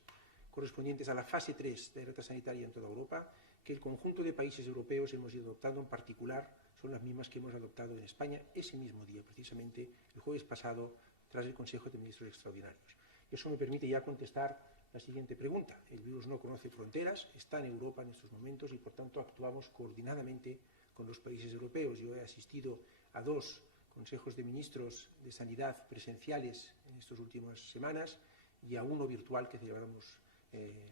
correspondientes a la fase 3 de alerta sanitaria en toda Europa, que el conjunto de países europeos hemos ido adoptando, en particular son las mismas que hemos adoptado en España ese mismo día, precisamente el jueves pasado, tras el Consejo de Ministros Extraordinarios. Eso me permite ya contestar la siguiente pregunta. El virus no conoce fronteras, está en Europa en estos momentos y, por tanto, actuamos coordinadamente con los países europeos. Yo he asistido a 2 consejos de ministros de sanidad presenciales en estas últimas semanas y a uno virtual que celebramos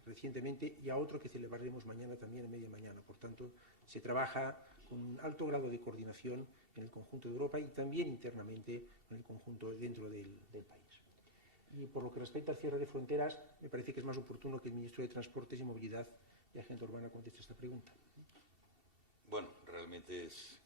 recientemente y a otro que celebraremos mañana también, a media mañana. Por tanto, se trabaja con un alto grado de coordinación en el conjunto de Europa y también internamente en el conjunto dentro del país. Y por lo que respecta al cierre de fronteras, me parece que es más oportuno que el ministro de Transportes y Movilidad y Agenda Urbana conteste esta pregunta. Bueno, realmente es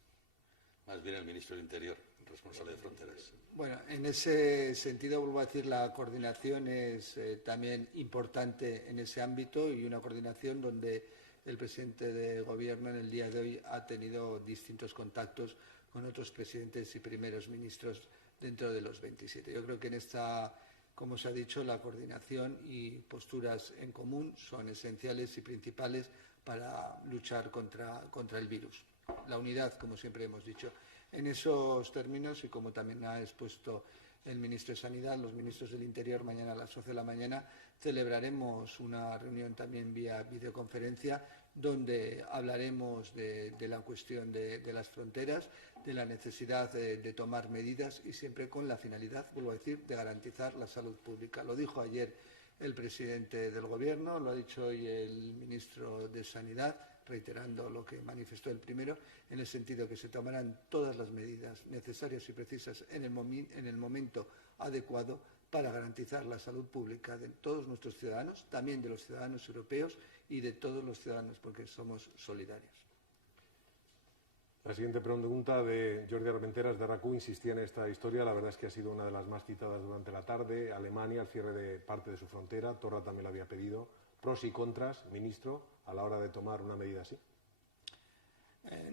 más bien el ministro del Interior, el responsable de fronteras. Bueno, en ese sentido, vuelvo a decir, la coordinación es también importante en ese ámbito y una coordinación donde el presidente de Gobierno en el día de hoy ha tenido distintos contactos con otros presidentes y primeros ministros dentro de los 27. Yo creo que en esta, como se ha dicho, la coordinación y posturas en común son esenciales y principales para luchar contra el virus. La unidad, como siempre hemos dicho. En esos términos, y como también ha expuesto el ministro de Sanidad, los ministros del Interior, mañana a las 11 de la mañana celebraremos una reunión también vía videoconferencia donde hablaremos de la cuestión de las fronteras, de la necesidad de tomar medidas y siempre con la finalidad, vuelvo a decir, de garantizar la salud pública. Lo dijo ayer el presidente del Gobierno, lo ha dicho hoy el ministro de Sanidad, reiterando lo que manifestó el primero, en el sentido que se tomarán todas las medidas necesarias y precisas en el momento adecuado para garantizar la salud pública de todos nuestros ciudadanos, también de los ciudadanos europeos y de todos los ciudadanos, porque somos solidarios. La siguiente pregunta de Jordi Armenteras de RACU insistía en esta historia. La verdad es que ha sido una de las más citadas durante la tarde. Alemania, el cierre de parte de su frontera. Torra también lo había pedido. Pros y contras, ministro, a la hora de tomar una medida así.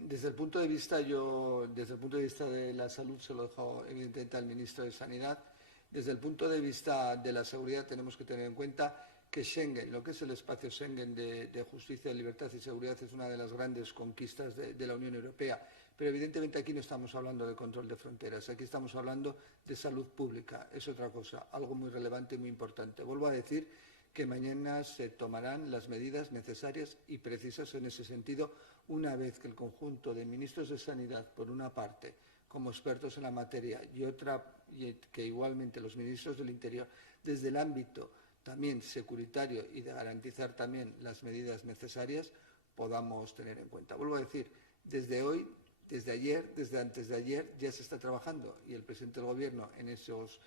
Desde el punto de vista de la salud, se lo dejo evidentemente al ministro de Sanidad. Desde el punto de vista de la seguridad, tenemos que tener en cuenta que Schengen, lo que es el espacio Schengen de justicia, libertad y seguridad, es una de las grandes conquistas de la Unión Europea. Pero evidentemente aquí no estamos hablando de control de fronteras, aquí estamos hablando de salud pública. Es otra cosa, algo muy relevante y muy importante. Vuelvo a decir que mañana se tomarán las medidas necesarias y precisas en ese sentido, una vez que el conjunto de ministros de Sanidad, por una parte, como expertos en la materia, y que igualmente los ministros del Interior, desde el ámbito también securitario y de garantizar también las medidas necesarias, podamos tener en cuenta. Vuelvo a decir, desde hoy, desde ayer, desde antes de ayer, ya se está trabajando y el presidente del Gobierno en esos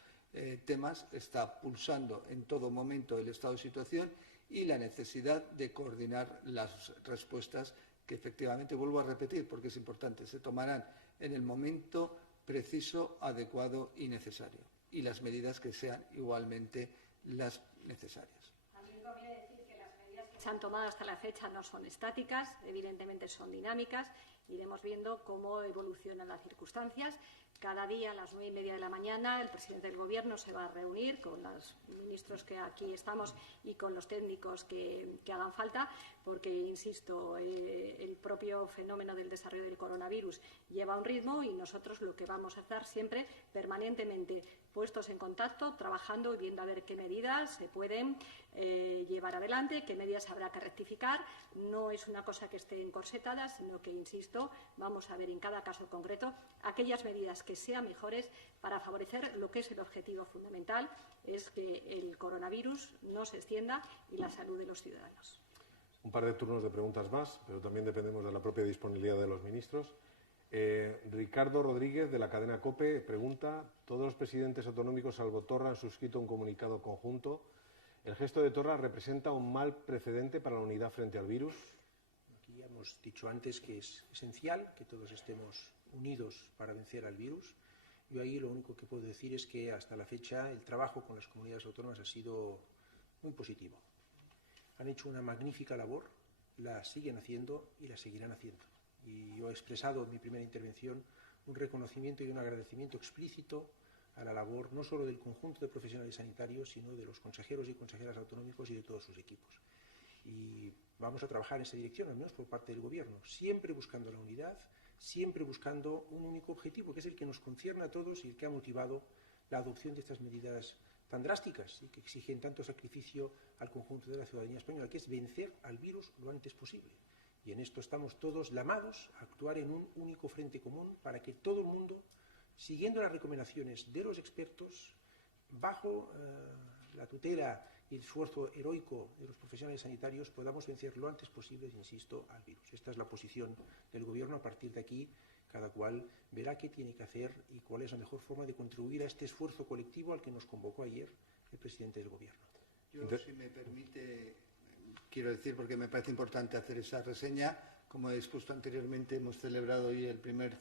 temas está pulsando en todo momento el estado de situación y la necesidad de coordinar las respuestas que efectivamente, vuelvo a repetir porque es importante, se tomarán en el momento preciso, adecuado y necesario y las medidas que sean igualmente las necesarias. También conviene decir que las medidas que se han tomado hasta la fecha no son estáticas, evidentemente son dinámicas. Iremos viendo cómo evolucionan las circunstancias. Cada día a las 9:30 de la mañana el presidente del Gobierno se va a reunir con los ministros que aquí estamos y con los técnicos que hagan falta, porque, insisto, el propio fenómeno del desarrollo del coronavirus lleva un ritmo y nosotros lo que vamos a estar siempre permanentemente puestos en contacto, trabajando y viendo a ver qué medidas se pueden llevar adelante, qué medidas habrá que rectificar. No es una cosa que esté encorsetada, sino que, insisto, vamos a ver en cada caso concreto aquellas medidas que sean mejores para favorecer lo que es el objetivo fundamental, es que el coronavirus no se extienda y la salud de los ciudadanos. Un par de turnos de preguntas más, pero también dependemos de la propia disponibilidad de los ministros. Ricardo Rodríguez, de la cadena COPE, pregunta: todos los presidentes autonómicos, salvo Torra, han suscrito un comunicado conjunto. ¿El gesto de Torra representa un mal precedente para la unidad frente al virus? Aquí ya hemos dicho antes que es esencial que todos estemos unidos para vencer al virus. Yo ahí lo único que puedo decir es que hasta la fecha el trabajo con las comunidades autónomas ha sido muy positivo. Han hecho una magnífica labor, la siguen haciendo y la seguirán haciendo. Y yo he expresado en mi primera intervención un reconocimiento y un agradecimiento explícito a la labor no solo del conjunto de profesionales sanitarios, sino de los consejeros y consejeras autonómicos y de todos sus equipos. Y vamos a trabajar en esa dirección, al menos por parte del Gobierno, siempre buscando la unidad, siempre buscando un único objetivo, que es el que nos concierne a todos y el que ha motivado la adopción de estas medidas tan drásticas y que exigen tanto sacrificio al conjunto de la ciudadanía española, que es vencer al virus lo antes posible. Y en esto estamos todos llamados a actuar en un único frente común para que todo el mundo, siguiendo las recomendaciones de los expertos, bajo la tutela y el esfuerzo heroico de los profesionales sanitarios, podamos vencer lo antes posible, insisto, al virus. Esta es la posición del Gobierno. A partir de aquí, cada cual verá qué tiene que hacer y cuál es la mejor forma de contribuir a este esfuerzo colectivo al que nos convocó ayer el presidente del Gobierno. Yo, si me permite, quiero decir, porque me parece importante hacer esa reseña. Como he expuesto anteriormente, hemos celebrado hoy el primer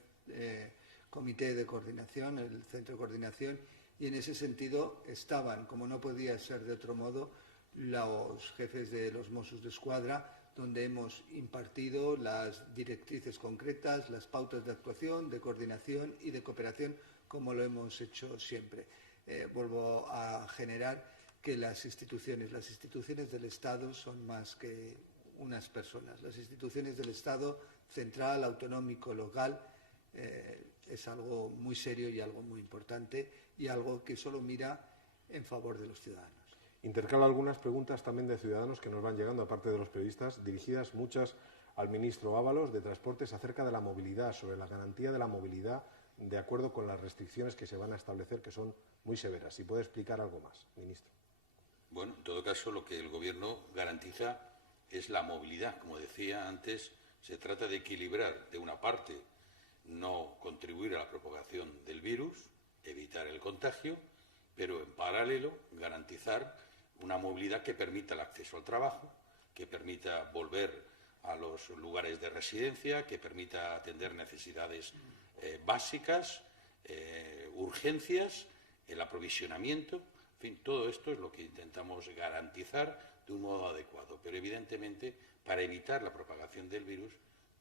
comité de coordinación, el centro de coordinación, y en ese sentido estaban, como no podía ser de otro modo, los jefes de los Mossos d'Esquadra, donde hemos impartido las directrices concretas, las pautas de actuación, de coordinación y de cooperación, como lo hemos hecho siempre. Vuelvo a generar que las instituciones del Estado son más que unas personas. Las instituciones del Estado, central, autonómico, local, es algo muy serio y algo muy importante y algo que solo mira en favor de los ciudadanos. Intercalo algunas preguntas también de ciudadanos que nos van llegando, aparte de los periodistas, dirigidas muchas al ministro Ábalos de Transportes acerca de la movilidad, sobre la garantía de la movilidad de acuerdo con las restricciones que se van a establecer, que son muy severas. Si puede explicar algo más, ministro. Bueno, en todo caso, lo que el Gobierno garantiza es la movilidad. Como decía antes, se trata de equilibrar, de una parte, no contribuir a la propagación del virus, evitar el contagio, pero en paralelo garantizar una movilidad que permita el acceso al trabajo, que permita volver a los lugares de residencia, que permita atender necesidades básicas, urgencias, el aprovisionamiento. En fin, todo esto es lo que intentamos garantizar de un modo adecuado. Pero, evidentemente, para evitar la propagación del virus,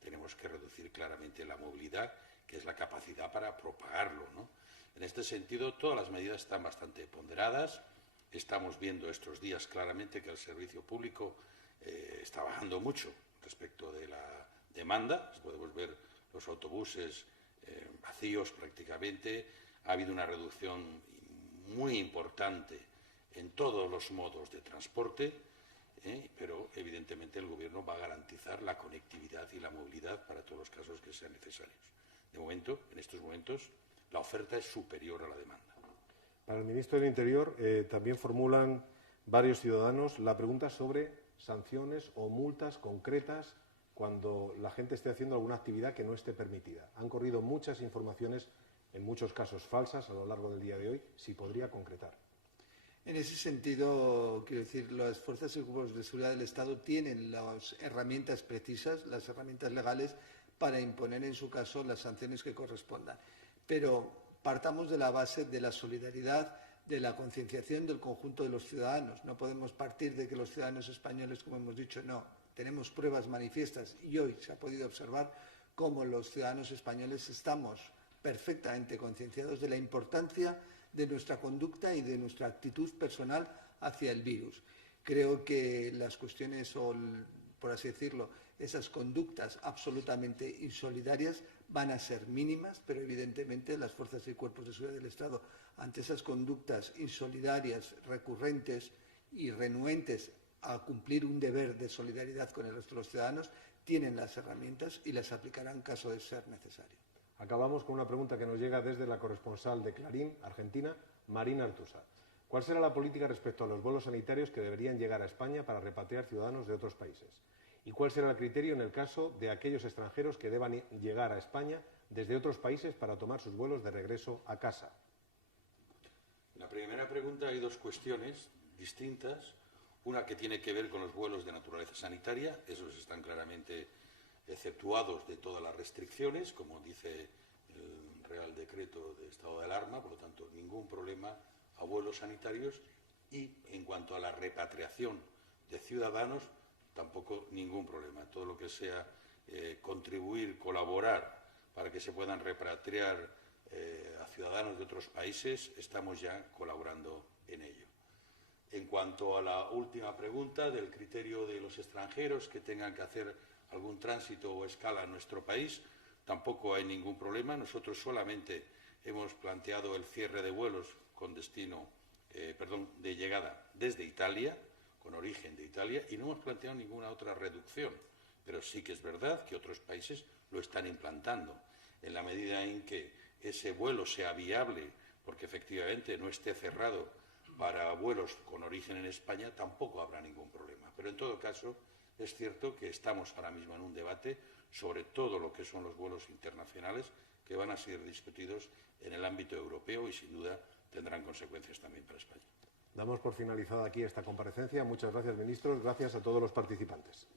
tenemos que reducir claramente la movilidad, que es la capacidad para propagarlo, ¿no? En este sentido, todas las medidas están bastante ponderadas. Estamos viendo estos días claramente que el servicio público está bajando mucho respecto de la demanda. Podemos ver los autobuses vacíos prácticamente. Ha habido una reducción muy importante en todos los modos de transporte, pero evidentemente el Gobierno va a garantizar la conectividad y la movilidad para todos los casos que sean necesarios. De momento, en estos momentos, la oferta es superior a la demanda. Para el ministro del Interior también formulan varios ciudadanos la pregunta sobre sanciones o multas concretas cuando la gente esté haciendo alguna actividad que no esté permitida. Han corrido muchas informaciones, en muchos casos falsas, a lo largo del día de hoy. Si podría concretar. En ese sentido, quiero decir, las fuerzas y grupos de seguridad del Estado tienen las herramientas precisas, las herramientas legales, para imponer en su caso las sanciones que correspondan. Pero partamos de la base de la solidaridad, de la concienciación del conjunto de los ciudadanos. No podemos partir de que los ciudadanos españoles, como hemos dicho, no. Tenemos pruebas manifiestas y hoy se ha podido observar cómo los ciudadanos españoles estamos perfectamente concienciados de la importancia de nuestra conducta y de nuestra actitud personal hacia el virus. Creo que las cuestiones, o por así decirlo, esas conductas absolutamente insolidarias van a ser mínimas, pero evidentemente las fuerzas y cuerpos de seguridad del Estado, ante esas conductas insolidarias, recurrentes y renuentes a cumplir un deber de solidaridad con el resto de los ciudadanos, tienen las herramientas y las aplicarán en caso de ser necesario. Acabamos con una pregunta que nos llega desde la corresponsal de Clarín, Argentina, Marina Artusa. ¿Cuál será la política respecto a los vuelos sanitarios que deberían llegar a España para repatriar ciudadanos de otros países? ¿Y cuál será el criterio en el caso de aquellos extranjeros que deban llegar a España desde otros países para tomar sus vuelos de regreso a casa? En la primera pregunta hay dos cuestiones distintas. Una que tiene que ver con los vuelos de naturaleza sanitaria. Esos están claramente exceptuados de todas las restricciones, como dice el Real Decreto de estado de alarma, por lo tanto, ningún problema a vuelos sanitarios. Y en cuanto a la repatriación de ciudadanos, tampoco ningún problema. Todo lo que sea contribuir, colaborar para que se puedan repatriar a ciudadanos de otros países, estamos ya colaborando en ello. En cuanto a la última pregunta del criterio de los extranjeros que tengan que hacer algún tránsito o escala en nuestro país, tampoco hay ningún problema. Nosotros solamente hemos planteado el cierre de vuelos con de llegada desde Italia, con origen de Italia, y no hemos planteado ninguna otra reducción. Pero sí que es verdad que otros países lo están implantando. En la medida en que ese vuelo sea viable, porque efectivamente no esté cerrado para vuelos con origen en España, tampoco habrá ningún problema. Pero en todo caso, es cierto que estamos ahora mismo en un debate sobre todo lo que son los vuelos internacionales que van a ser discutidos en el ámbito europeo y sin duda tendrán consecuencias también para España. Damos por finalizada aquí esta comparecencia. Muchas gracias, ministros. Gracias a todos los participantes.